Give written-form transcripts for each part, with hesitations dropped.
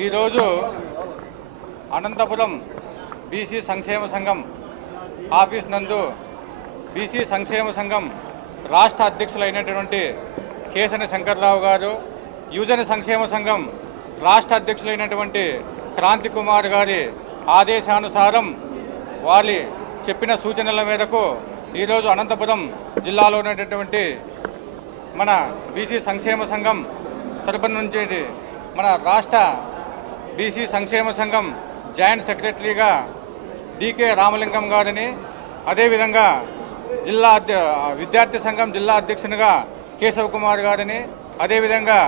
ఈరోజు అనంతపురం బీసీ సంక్షేమ సంఘం ఆఫీస్ నందు బీసీ సంక్షేమ సంఘం రాష్ట్ర అధ్యక్షులైనటువంటి కేశన శంకర్రావు గారు, యువజన సంక్షేమ సంఘం రాష్ట్ర అధ్యక్షులైనటువంటి క్రాంతి కుమార్ గారి ఆదేశానుసారం వారి చెప్పిన సూచనల మేరకు ఈరోజు అనంతపురం జిల్లాలో ఉన్నటువంటి మన బీసీ సంక్షేమ సంఘం తరపున నుంచి మన రాష్ట్ర బీసీ సంక్షేమ సంఘం జాయింట్ సెక్రటరీగా డికే రామలింగం గారిని, అదేవిధంగా విద్యార్థి సంఘం జిల్లా అధ్యక్షునిగా కేశవ్ కుమార్ గారిని, అదేవిధంగా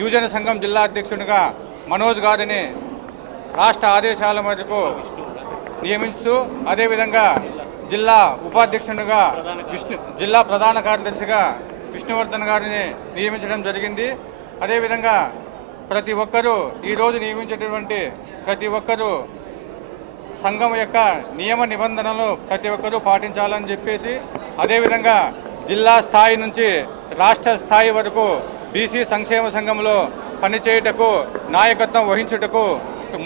యువజన సంఘం జిల్లా అధ్యక్షునిగా మనోజ్ గారిని రాష్ట్ర ఆదేశాల మేరకు నియమిస్తూ, అదేవిధంగా జిల్లా ఉపాధ్యక్షునిగా జిల్లా ప్రధాన కార్యదర్శిగా విష్ణువర్ధన్ గారిని నియమించడం జరిగింది. అదేవిధంగా ప్రతి ఒక్కరూ ఈరోజు నియమించేటటువంటి ప్రతి ఒక్కరూ సంఘం యొక్క నియమ నిబంధనలు ప్రతి ఒక్కరూ పాటించాలని చెప్పేసి, అదేవిధంగా జిల్లా స్థాయి నుంచి రాష్ట్ర స్థాయి వరకు బీసీ సంక్షేమ సంఘంలో పనిచేయుటకు, నాయకత్వం వహించుటకు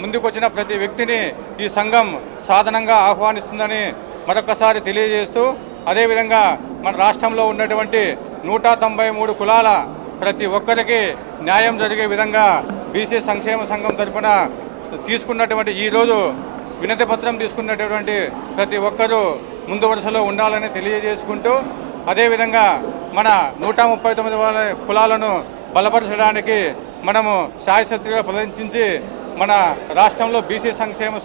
ముందుకొచ్చిన ప్రతి వ్యక్తిని ఈ సంఘం సాధనంగా ఆహ్వానిస్తుందని మరొకసారి తెలియజేస్తూ, అదేవిధంగా మన రాష్ట్రంలో ఉన్నటువంటి 193 కులాల ప్రతి ఒక్కరికి న్యాయం జరిగే విధంగా బీసీ సంక్షేమ సంఘం తరఫున తీసుకున్నటువంటి ఈరోజు వినతి పత్రం తీసుకున్నటువంటి ప్రతి ఒక్కరూ ముందు వరుసలో ఉండాలని తెలియజేసుకుంటూ, అదేవిధంగా మన 139 కులాలను బలపరచడానికి మనము శాయశక్తిగా ప్రదర్శించి మన రాష్ట్రంలో బీసీ సంక్షేమ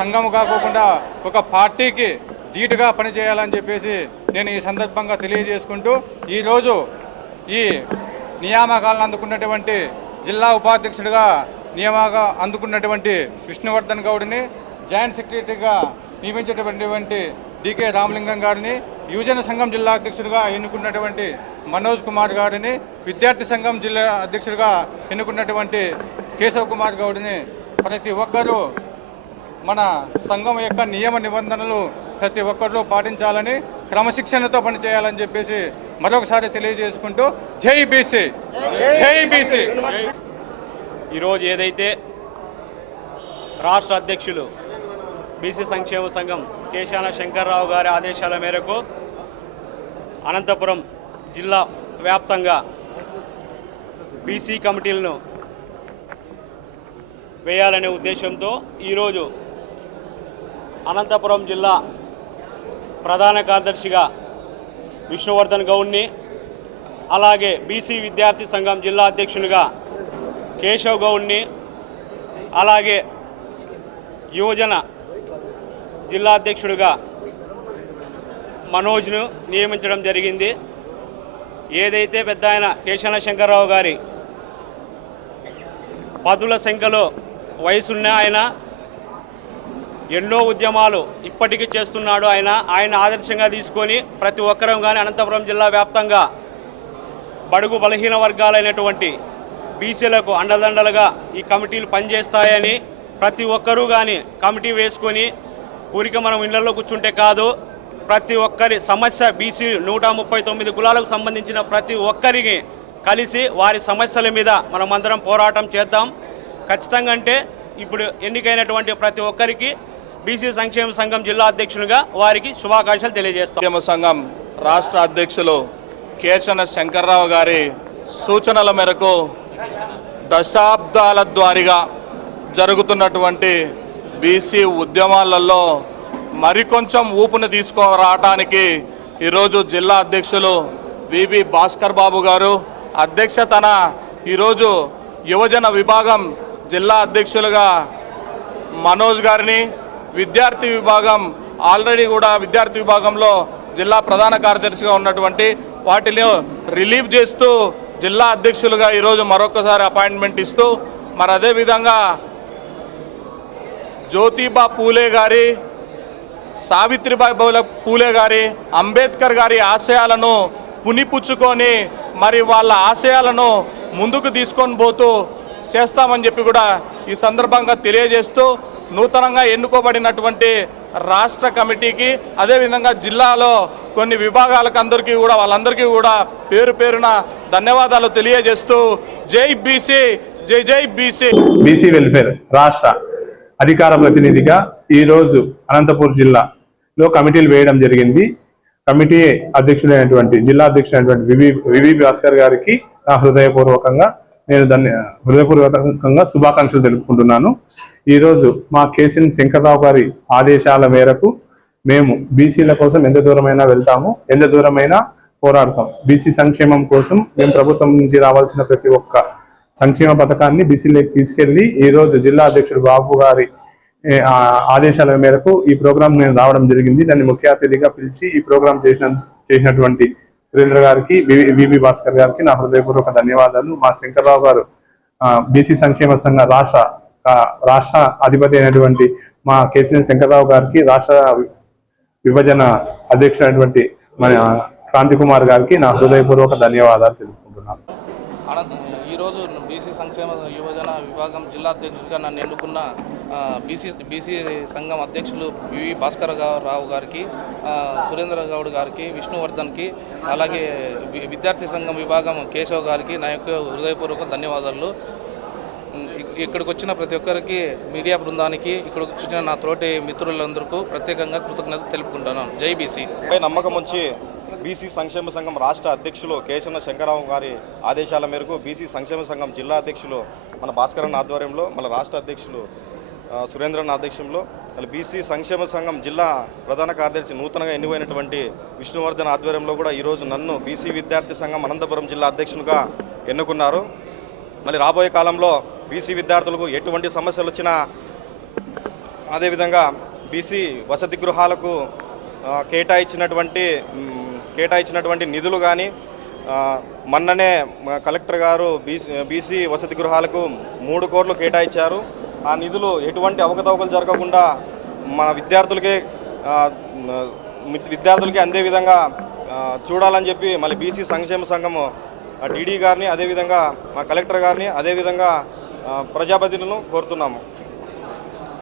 సంఘము కాకుండా ఒక పార్టీకి ధీటుగా పనిచేయాలని చెప్పేసి నేను ఈ సందర్భంగా తెలియజేసుకుంటూ, ఈరోజు ఈ నియామకాలను అందుకున్నటువంటి జిల్లా ఉపాధ్యక్షుడిగా అందుకున్నటువంటి విష్ణువర్ధన్ గౌడ్ని, జాయింట్ సెక్రటరీగా నియమించేటటువంటి డికే రామలింగం గారిని, యువజన సంఘం జిల్లా అధ్యక్షుడిగా ఎన్నుకున్నటువంటి మనోజ్ కుమార్ గారిని, విద్యార్థి సంఘం జిల్లా అధ్యక్షుడిగా ఎన్నుకున్నటువంటి కేశవ్ కుమార్ గౌడ్ని ప్రతి ఒక్కరూ మన సంఘం యొక్క నియమ నిబంధనలు ప్రతి ఒక్కరు పాటించాలని, క్రమశిక్షణతో పనిచేయాలని చెప్పేసి మరొకసారి తెలియజేసుకుంటూ జై బీసీ, జై బీసీ. ఈరోజు ఏదైతే రాష్ట్ర అధ్యక్షులు బీసీ సంక్షేమ సంఘం కేశాన శంకర్రావు గారి ఆదేశాల మేరకు అనంతపురం జిల్లా వ్యాప్తంగా బీసీ కమిటీలను వేయాలనే ఉద్దేశంతో ఈరోజు అనంతపురం జిల్లా ప్రధాన కార్యదర్శిగా విష్ణువర్ధన్ గౌడ్ని, అలాగే బీసీ విద్యార్థి సంఘం జిల్లా అధ్యక్షునిగా కేశవ్ గౌడ్ని, అలాగే యువజన జిల్లా అధ్యక్షుడిగా మనోజ్ను నియమించడం జరిగింది. ఏదైతే పెద్ద ఆయన కేశాన శంకర్రావు గారి పదుల సంఖ్యలో వయసున్న ఆయన ఎన్నో ఉద్యమాలు ఇప్పటికీ చేస్తున్నాడు. ఆయన ఆదర్శంగా తీసుకొని ప్రతి ఒక్కరం కానీ అనంతపురం జిల్లా వ్యాప్తంగా బడుగు బలహీన వర్గాలైనటువంటి బీసీలకు అండదండలుగా ఈ కమిటీలు పనిచేస్తాయని, ప్రతి ఒక్కరూ కానీ కమిటీ వేసుకొని ఊరికే మనం ఇళ్లలో కూర్చుంటే కాదు, ప్రతి ఒక్కరి సమస్య బీసీ 139 కులాలకు సంబంధించిన ప్రతి ఒక్కరికి కలిసి వారి సమస్యల మీద మనమందరం పోరాటం చేద్దాం. ఖచ్చితంగా అంటే ఇప్పుడు ఎన్నికైనటువంటి ప్రతి ఒక్కరికి బీసీ సంక్షేమ సంఘం జిల్లా అధ్యక్షునిగా వారికి శుభాకాంక్షలు తెలియజేస్తాం. సంక్షేమ సంఘం రాష్ట్ర అధ్యక్షులు కేశన శంకర్రావు గారి సూచనల మేరకు దశాబ్దాల ద్వారీగా జరుగుతున్నటువంటి బీసీ ఉద్యమాలలో మరికొంచెం ఊపును తీసుకురావడానికి ఈరోజు జిల్లా అధ్యక్షులు విబి భాస్కర్ బాబు గారు అధ్యక్షతన ఈరోజు యువజన విభాగం జిల్లా అధ్యక్షులుగా మనోజ్ గారిని, విద్యార్థి విభాగం ఆల్రెడీ కూడా విద్యార్థి విభాగంలో జిల్లా ప్రధాన కార్యదర్శిగా ఉన్నటువంటి వాటిని రిలీవ్ చేస్తూ జిల్లా అధ్యక్షులుగా ఈరోజు మరొకసారి అపాయింట్మెంట్ ఇస్తూ, మరి అదేవిధంగా జ్యోతిబా పూలే గారి, సావిత్రిబాయి పూలే గారి, అంబేద్కర్ గారి ఆశయాలను పునిపుచ్చుకొని మరి వాళ్ళ ఆశయాలను ముందుకు తీసుకొని పోతూ చేస్తామని చెప్పి కూడా ఈ సందర్భంగా తెలియజేస్తూ, నూతనంగా ఎన్నుకోబడినటువంటి రాష్ట్ర కమిటీకి అదేవిధంగా జిల్లాలో కొన్ని విభాగాలకు అందరికీ కూడా వాళ్ళందరికీ కూడా పేరు పేరున ధన్యవాదాలు తెలియజేస్తూ జై బీసీ జై జై బీసీ. బీసీ వెల్ఫేర్ రాష్ట్ర అధికార ప్రతినిధిగా ఈరోజు అనంతపూర్ జిల్లాలో కమిటీలు వేయడం జరిగింది. కమిటీ అధ్యక్షుడైనటువంటి జిల్లా అధ్యక్షుడైనటువంటి వివి భాస్కర్ గారికి నా హృదయపూర్వకంగా శుభాకాంక్షలు తెలుపుకుంటున్నాను. ఈరోజు మా కేసీఎన్ శంకర్రావు గారి ఆదేశాల మేరకు మేము బీసీల కోసం ఎంత దూరమైనా వెళ్తాము, ఎంత దూరమైనా పోరాడతాం. బీసీ సంక్షేమం కోసం మేము ప్రభుత్వం నుంచి రావాల్సిన ప్రతి ఒక్క సంక్షేమ పథకాన్ని బీసీలోకి తీసుకెళ్లి ఈరోజు జిల్లా అధ్యక్షుడు బాబు గారి ఆదేశాల మేరకు ఈ ప్రోగ్రాం నేను రావడం జరిగింది. దాన్ని ముఖ్య అతిథిగా పిలిచి ఈ ప్రోగ్రాం చేసినటువంటి సురేంద్ర గారికి, వివి భాస్కర్ గారికి నా హృదయపూర్వక ధన్యవాదాలు. మా శంకర్రావు గారు బీసీ సంక్షేమ సంఘ రాష్ట్ర అధిపతి అయినటువంటి మా కేసీఎన్ శంకర్రావు గారికి, రాష్ట్ర విభజన అధ్యక్షుడైనటువంటి మన క్రాంతి కుమార్ గారికి నా హృదయపూర్వక ధన్యవాదాలు తెలుపుకుంటున్నాను. ఈరోజు బీసీ సంక్షేమ యువజన విభాగం జిల్లా అధ్యక్షుడిగా నన్ను ఎన్నుకున్న బీసీ సంఘం అధ్యక్షులు వివి భాస్కర్ రావు గారికి, సురేంద్ర గౌడ్ గారికి, విష్ణువర్ధన్కి, అలాగే విద్యార్థి సంఘం విభాగం కేశవ్ గారికి నా యొక్క హృదయపూర్వక ధన్యవాదాలు. ఇక్కడికి వచ్చిన ప్రతి ఒక్కరికి, మీడియా బృందానికి, ఇక్కడికి వచ్చిన నా తోటి మిత్రులందరికీ ప్రత్యేకంగా కృతజ్ఞతలు తెలుపుకుంటున్నాను. జై బీసీ. నమ్మకం ఉంచి బీసీ సంక్షేమ సంఘం రాష్ట్ర అధ్యక్షులు కేశవ శంకరరావు గారి ఆదేశాల మేరకు బీసీ సంక్షేమ సంఘం జిల్లా అధ్యక్షులు మన భాస్కరన్ ఆధ్వర్యంలో, మన రాష్ట్ర అధ్యక్షులు సురేంద్రన్ ఆధ్వర్యంలో, బీసీ సంక్షేమ సంఘం జిల్లా ప్రధాన కార్యదర్శి నూతనంగా ఎన్నికైనటువంటి విష్ణువర్ధన్ ఆధ్వర్యంలో కూడా ఈరోజు నన్ను బీసీ విద్యార్థి సంఘం అనంతపురం జిల్లా అధ్యక్షునిగా ఎన్నుకున్నారు. మళ్ళీ రాబోయే కాలంలో బీసీ విద్యార్థులకు ఎటువంటి సమస్యలు వచ్చినా, అదేవిధంగా బీసీ వసతి గృహాలకు కేటాయించినటువంటి నిధులు కానీ, మొన్ననే కలెక్టర్ గారు బీసీ వసతి గృహాలకు 3 కోట్లు కేటాయించారు. ఆ నిధులు ఎటువంటి అవకతవకలు జరగకుండా మన విద్యార్థులకి అందే విధంగా చూడాలని చెప్పి మళ్ళీ బీసీ సంక్షేమ సంఘము డీడీ గారిని, అదేవిధంగా మా కలెక్టర్ గారిని, అదేవిధంగా ప్రజాప్రతినిధులను కోరుతున్నాము.